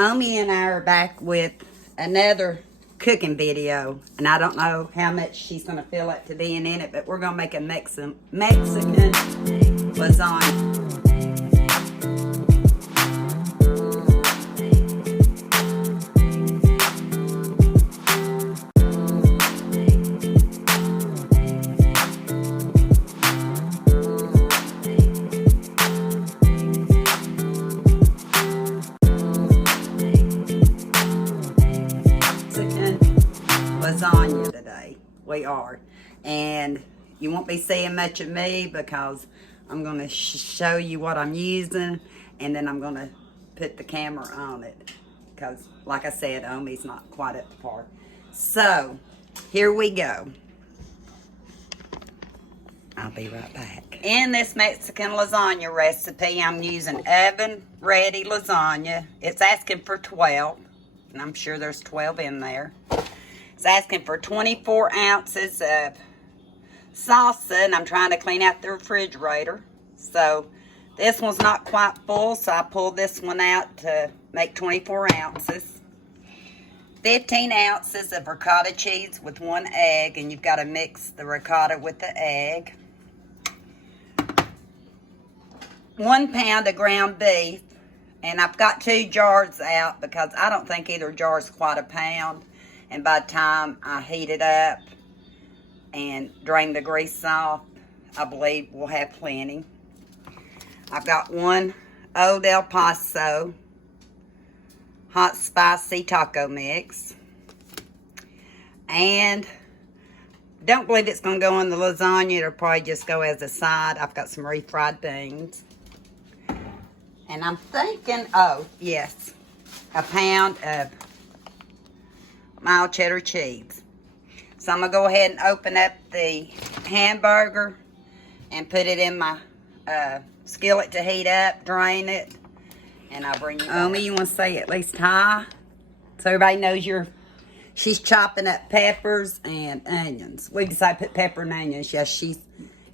Omi and I are back with another cooking video, and I don't know how much she's going to feel like to being in it, but we're going to make a Mexican lasagna. Lasagna today. We are. And you won't be seeing much of me because I'm going to show you what I'm using, and then I'm going to put the camera on it because, like I said, Omi's not quite at the part. So, here we go. I'll be right back. In this Mexican lasagna recipe, I'm using oven-ready lasagna. It's asking for 12, and I'm sure there's 12 in there. It's asking for 24 ounces of salsa, and I'm trying to clean out the refrigerator. So this one's not quite full, so I pulled this one out to make 24 ounces. 15 ounces of ricotta cheese with 1 egg, and you've got to mix the ricotta with the egg. 1 pound of ground beef, and I've got 2 jars out because I don't think either jar is quite a pound. And by the time I heat it up and drain the grease off, I believe we'll have plenty. I've got 1 Old El Paso hot spicy taco mix. And don't believe it's going to go on the lasagna. It'll probably just go as a side. I've got some refried beans. And I'm thinking, oh, yes, a pound of mild cheddar cheese. So I'm going to go ahead and open up the hamburger and put it in my skillet to heat up, drain it, and I'll bring you back. Omi, you want to say at least hi? So everybody knows she's chopping up peppers and onions. We decided to put pepper and onions. Yes, she's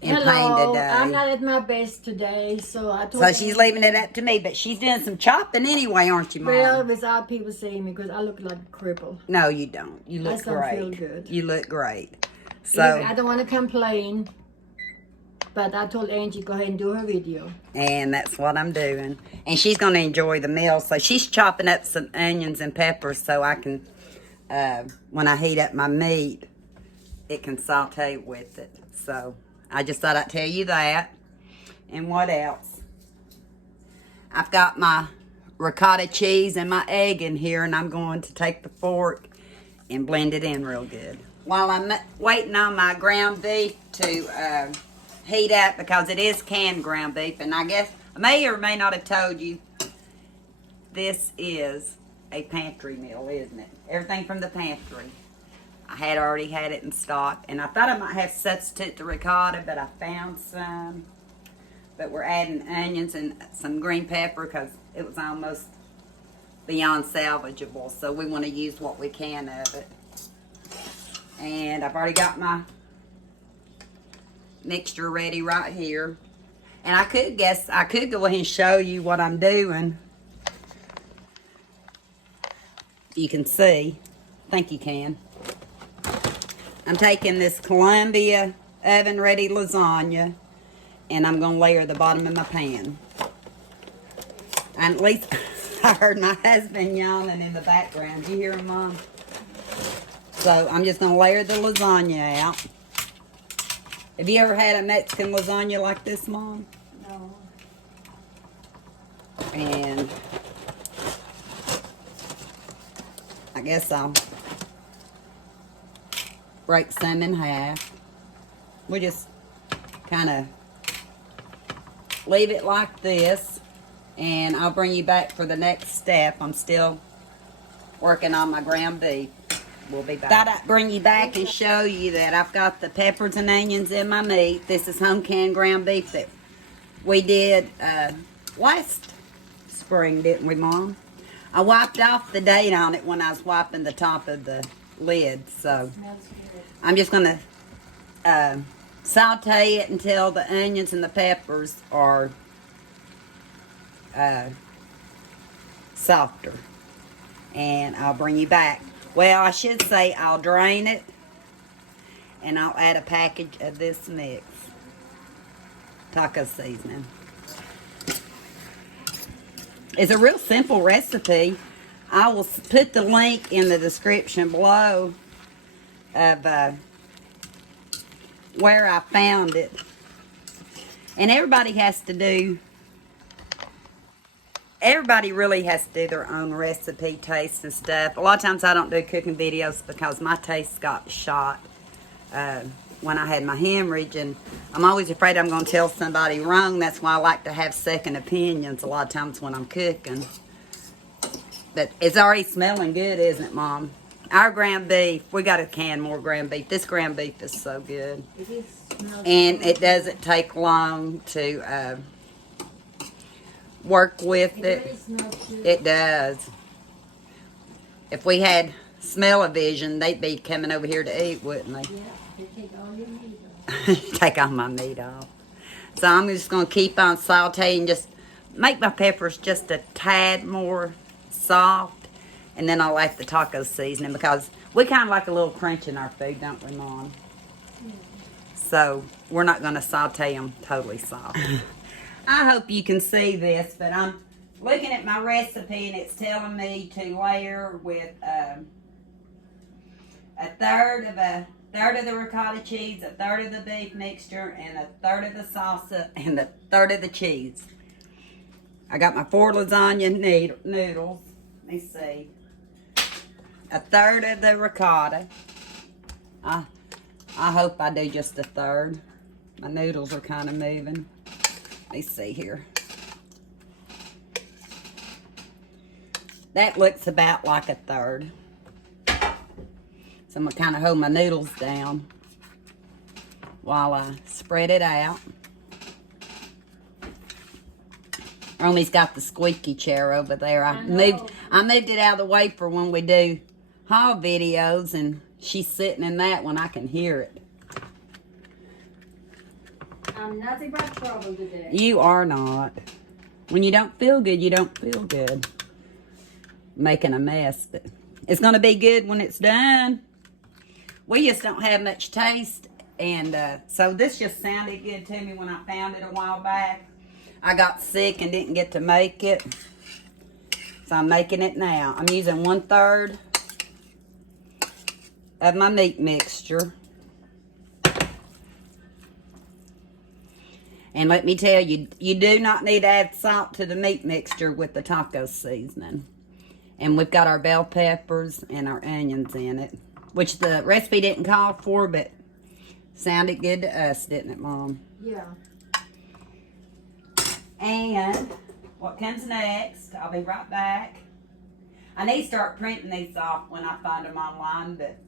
in pain today. I'm not at my best today, so I told So she's leaving it up to me, but she's doing some chopping anyway, aren't you, Mom? Well, without people seeing me, because I look like a cripple. No, you don't. You look great. I don't feel good. You look great. So I don't want to complain, but I told Angie go ahead and do her video. And that's what I'm doing. And she's going to enjoy the meal. So she's chopping up some onions and peppers so I can, when I heat up my meat, it can saute with it. So I just thought I'd tell you that. And what else? I've got my ricotta cheese and my egg in here, and I'm going to take the fork and blend it in real good. While I'm waiting on my ground beef to heat up, because it is canned ground beef, and I guess I may or may not have told you, this is a pantry meal, isn't it? Everything from the pantry. I had already had it in stock, and I thought I might have to substitute the ricotta, but I found some. But we're adding onions and some green pepper because it was almost beyond salvageable, so we want to use what we can of it. And I've already got my mixture ready right here. And I could go ahead and show you what I'm doing. You can see. I think you can. I'm taking this Columbia oven-ready lasagna, and I'm going to layer the bottom of my pan. And at least I heard my husband yawning in the background. Do you hear him, Mom? So I'm just going to layer the lasagna out. Have you ever had a Mexican lasagna like this, Mom? No. And I guess I'll break some in half. We just kind of leave it like this, and I'll bring you back for the next step. I'm still working on my ground beef. We'll be back. Thought I'd bring you back and show you that I've got the peppers and onions in my meat. This is home canned ground beef that we did last spring, didn't we, Mom? I wiped off the date on it when I was wiping the top of the lid, so I'm just going to saute it until the onions and the peppers are softer. and I'll bring you back. Well, I should say I'll drain it, and I'll add a package of this mix. Taco seasoning. It's a real simple recipe. I will put the link in the description below of where I found it. And everybody really has to do their own recipe, taste and stuff. A lot of times I don't do cooking videos because my taste got shot when I had my hemorrhage, and I'm always afraid I'm going to tell somebody wrong. That's why I like to have second opinions a lot of times when I'm cooking. But it's already smelling good, isn't it, Mom? Our ground beef, we got to can more ground beef. This ground beef is so good. It is. And it doesn't take long to work with it. Really smells good. It does. If we had smell-o-vision, they'd be coming over here to eat, wouldn't they? Yeah, they take all your meat off. Take all my meat off. So I'm just going to keep on sauteing, just make my peppers just a tad more soft, and then I'll add the taco seasoning because we kind of like a little crunch in our food, don't we, Mom? Yeah. So we're not going to saute them totally soft. I hope you can see this, but I'm looking at my recipe and it's telling me to layer with a third of the ricotta cheese, a third of the beef mixture, and a third of the salsa, and a third of the cheese. I got my 4 lasagna noodles. Let me see. A third of the ricotta. I hope I do just a third. My noodles are kind of moving. Let me see here. That looks about like a third. So I'm going to kind of hold my noodles down while I spread it out. Romy's got the squeaky chair over there. I moved it out of the way for when we do haul videos, and she's sitting in that one. I can hear it. I'm nothing but trouble today. You are not. When you don't feel good, you don't feel good. Making a mess, but it's going to be good when it's done. We just don't have much taste, and so this just sounded good to me when I found it a while back. I got sick and didn't get to make it, so I'm making it now. I'm using 1/3 of my meat mixture. And let me tell you, you do not need to add salt to the meat mixture with the taco seasoning. And we've got our bell peppers and our onions in it, which the recipe didn't call for, but sounded good to us, didn't it, Mom? Yeah. And what comes next, I'll be right back. I need to start printing these off when I find them online, but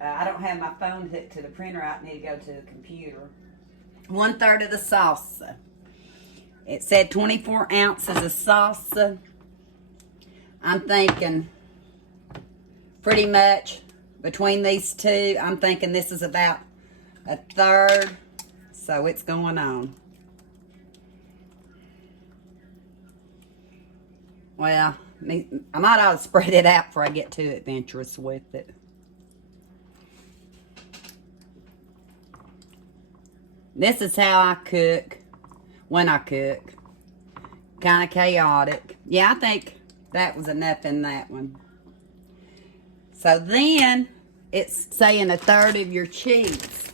I don't have my phone hooked to the printer. I need to go to the computer. 1/3 of the salsa. It said 24 ounces of salsa. I'm thinking pretty much between these two, I'm thinking this is about 1/3. So it's going on. Well, I might ought to spread it out before I get too adventurous with it. This is how I cook when I cook. Kind of chaotic. Yeah, I think that was enough in that one. So then it's saying 1/3 of your cheese.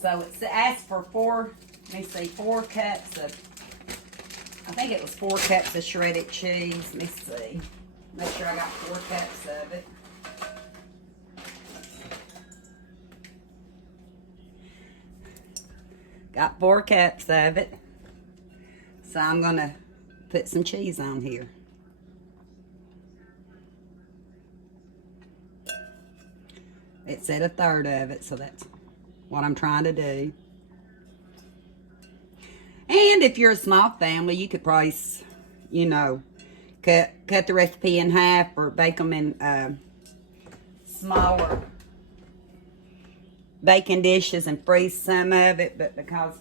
So it's asked for 4 cups of, I think it was 4 cups of shredded cheese. Let me see. Make sure I got 4 cups of it. Got 4 cups of it. So I'm going to put some cheese on here. It said 1/3 of it, so that's what I'm trying to do. And if you're a small family, you could probably, you know, cut the recipe in half or bake them in smaller baking dishes and freeze some of it. But because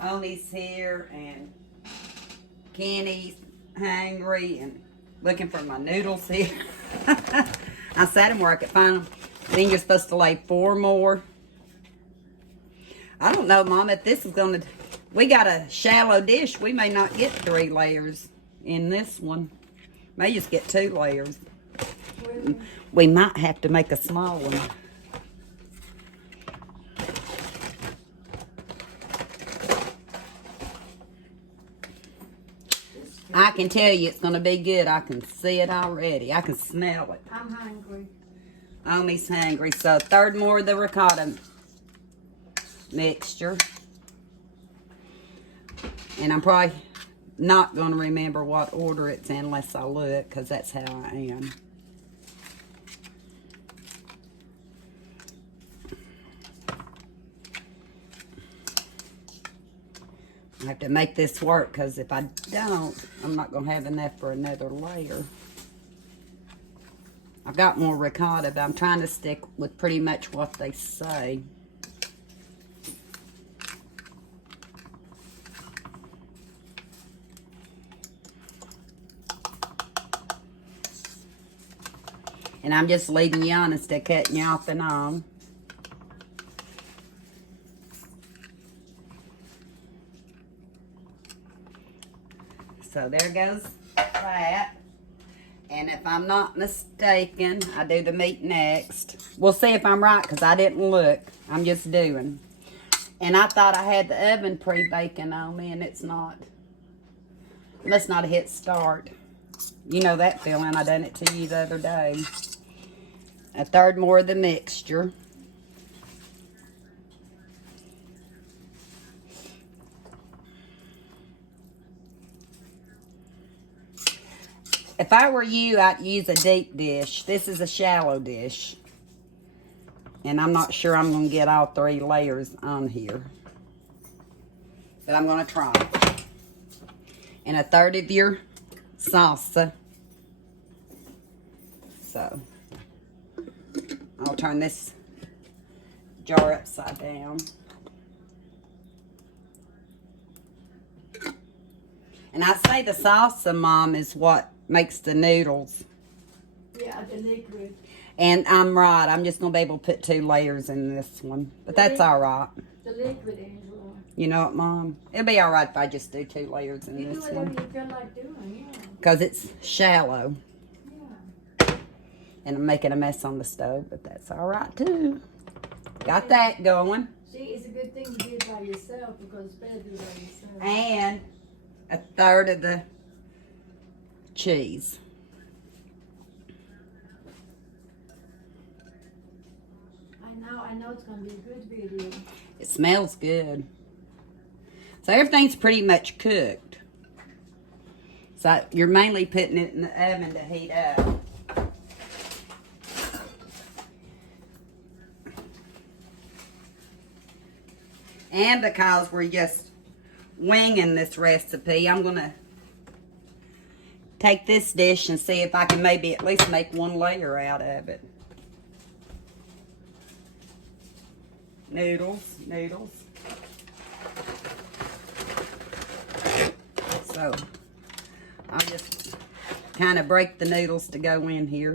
Oni's here and Kenny's hungry and looking for my noodles here. I sat them where I could find them. Then you're supposed to lay 4 more. I don't know, Mom, if this is going to... We got a shallow dish. We may not get 3 layers in this one. May just get 2 layers. We might have to make a small one. I can tell you it's going to be good. I can see it already. I can smell it. I'm hungry. Omi's hungry. So 1/3 more of the ricotta mixture. And I'm probably not going to remember what order it's in unless I look, because that's how I am. I have to make this work, because if I don't, I'm not going to have enough for another layer. I've got more ricotta, but I'm trying to stick with pretty much what they say. And I'm just leaving you on instead of cutting you off and on. So there goes that. And if I'm not mistaken, I do the meat next. We'll see if I'm right, because I didn't look. I'm just doing. And I thought I had the oven pre-baking on me, and it's not. Must not have hit start. You know that feeling. I done it to you the other day. 1/3 more of the mixture. If I were you, I'd use a deep dish. This is a shallow dish. And I'm not sure I'm going to get all 3 layers on here. But I'm going to try. And 1/3 of your salsa. So, I'll turn this jar upside down. And I say the salsa, Mom, is what makes the noodles. Yeah, the liquid. And I'm right. I'm just going to be able to put 2 layers in this one. But that's all right. The liquid, Angela. You know what, Mom? It'll be all right if I just do 2 layers in You this do one. whatever you feel like doing, yeah. Because it's shallow. Yeah. And I'm making a mess on the stove, but that's all right, too. Got that going. See, it's a good thing to do it by yourself, because it's better to do it by yourself. And 1/3 of the cheese. I know it's going to be a good video. It smells good. So everything's pretty much cooked. So you're mainly putting it in the oven to heat up. And because we're just winging this recipe, I'm going to take this dish and see if I can maybe at least make 1 layer out of it. Noodles. So, I'll just kind of break the noodles to go in here.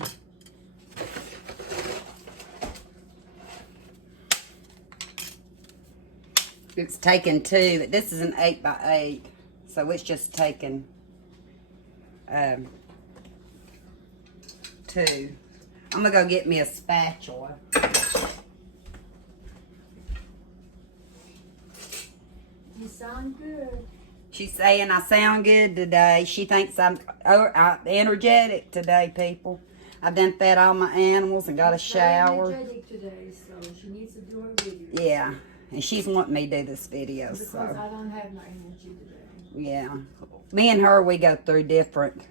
It's taken 2. This is an 8 by 8, so it's just taken 2. I'm gonna go get me a spatula. You sound good. She's saying I sound good today. She thinks I'm energetic today, people. I've done fed all my animals and got a shower. Energetic today, so she needs to do her video. Yeah, and she's wanting me to do this video, Because so. I don't have no energy today. Yeah. Me and her, we go through different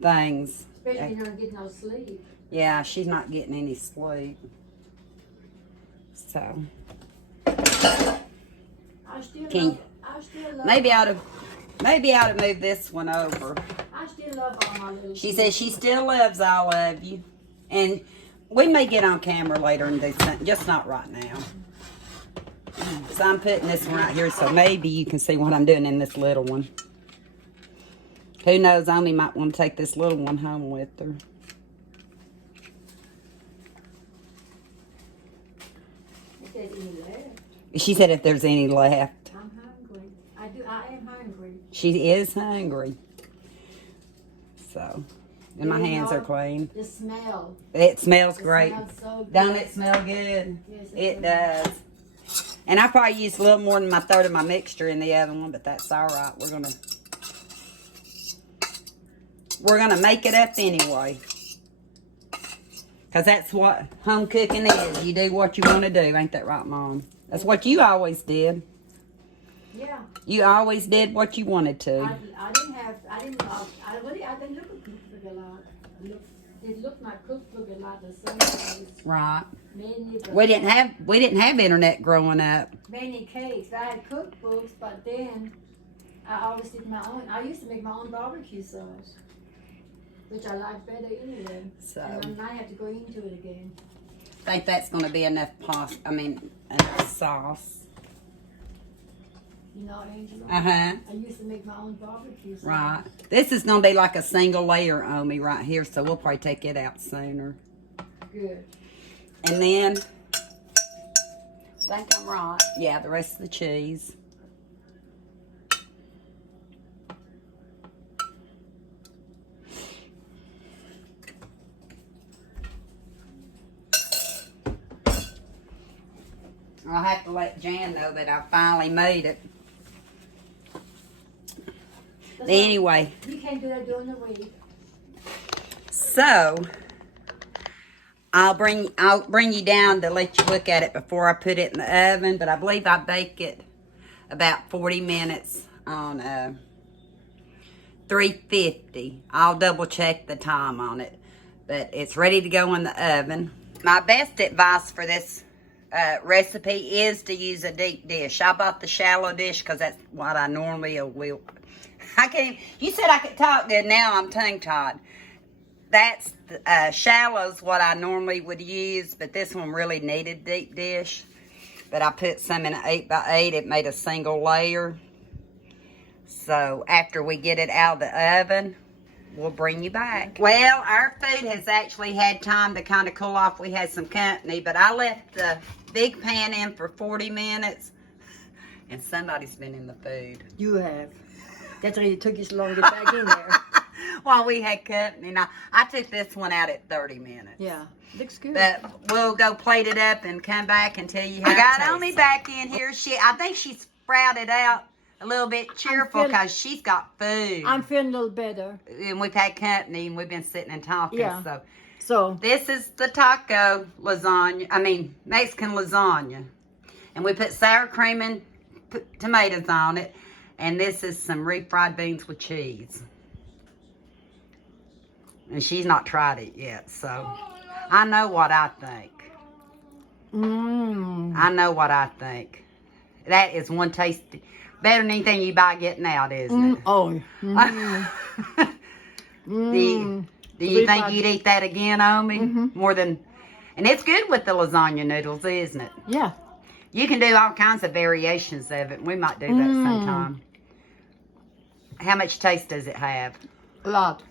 things. Especially when you don't get no sleep. Yeah, she's not getting any sleep. So. I still love Maybe I ought to move this one over. I still love all my little She says she still loves all of you. And we may get on camera later and do something, just not right now. So I'm putting this one right here so maybe you can see what I'm doing in this little one. Who knows, Omi might want to take this little one home with her. If there's any left. She said if there's any left. I'm hungry. I am hungry. She is hungry. So, and my You hands know, are clean. The smell. It smells great. Smells so good. Don't it smell good? Yes, It does. does. And I probably used a little more than my third of my mixture in the other one, but that's all right. We're gonna make it up anyway. Cause that's what home cooking is. You do what you want to do, ain't that right, Mom? That's what you always did. Yeah. You always did what you wanted to. I didn't look at cookbook a lot. It looked like cookbook a lot the same days. Right. Mainly We didn't have internet growing up. many cakes. I had cookbooks, but then I always did my own. I used to make my own barbecue sauce, which I like better anyway. So And I have to go into it again. I think that's gonna be enough enough sauce. You know, Angela? Uh-huh. I used to make my own barbecue sauce. Right. This is gonna be like a single layer on me right here, so we'll probably take it out sooner. Good. And then, I think I'm right. Yeah, the rest of the cheese. I'll have to let Jan know that I finally made it. That's Anyway, You can't do that during the week. so I'll bring you down to let you look at it before I put it in the oven. But I believe I bake it about 40 minutes on 350. I'll double check the time on it, but it's ready to go in the oven. My best advice for this recipe is to use a deep dish. I bought the shallow dish because that's what I normally will. I can't. You said I could talk good. Now I'm tongue-tied. That's shallow's what I normally would use, but this one really needed deep dish. But I put some in an 8x8. It made a single layer. So after we get it out of the oven, we'll bring you back. Well, our food has actually had time to kind of cool off. We had some company, but I left the big pan in for 40 minutes, and somebody's been in the food. You have. That's why it took you so long to get back in there. While we had company. Now, I took this one out at 30 minutes. Yeah, looks good. But we'll go plate it up and come back and tell you how I got Omi back in here. I think she sprouted out a little bit cheerful because she's got food. I'm feeling a little better. And we've had company and we've been sitting and talking. Yeah. So this is the taco lasagna. Mexican lasagna. And we put sour cream and tomatoes on it. And this is some refried beans with cheese. And she's not tried it yet, so I know what I think. I know what I think. That is one taste better than anything you buy getting out, isn't it? Oh. Do you think you'd eat that again, Omi? More than, and it's good with the lasagna noodles, isn't it? Yeah. You can do all kinds of variations of it. We might do that sometime. How much taste does it have? A lot.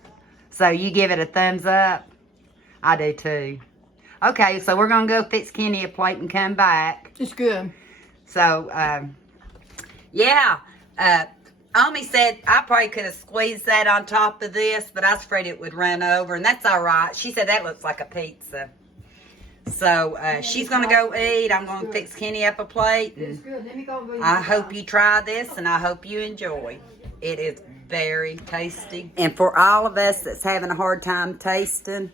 So you give it a thumbs up? I do too. Okay, so we're going to go fix Kenny a plate and come back. It's good. So, yeah. Omi said I probably could have squeezed that on top of this, but I was afraid it would run over, and that's all right. She said that looks like a pizza. So, she's going to go eat. I'm going to fix Kenny up a plate. It's good. Let me go. I hope you try this, and I hope you enjoy. It is very tasty. And for all of us that's having a hard time tasting,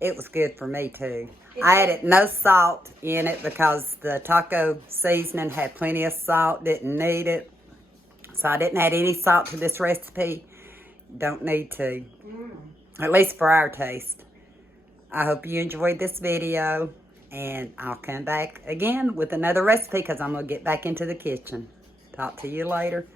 it was good for me too. I added no salt in it because the taco seasoning had plenty of salt, didn't need it. So I didn't add any salt to this recipe. Don't need to. At least for our taste. I hope you enjoyed this video, and I'll come back again with another recipe because I'm going to get back into the kitchen. Talk to you later.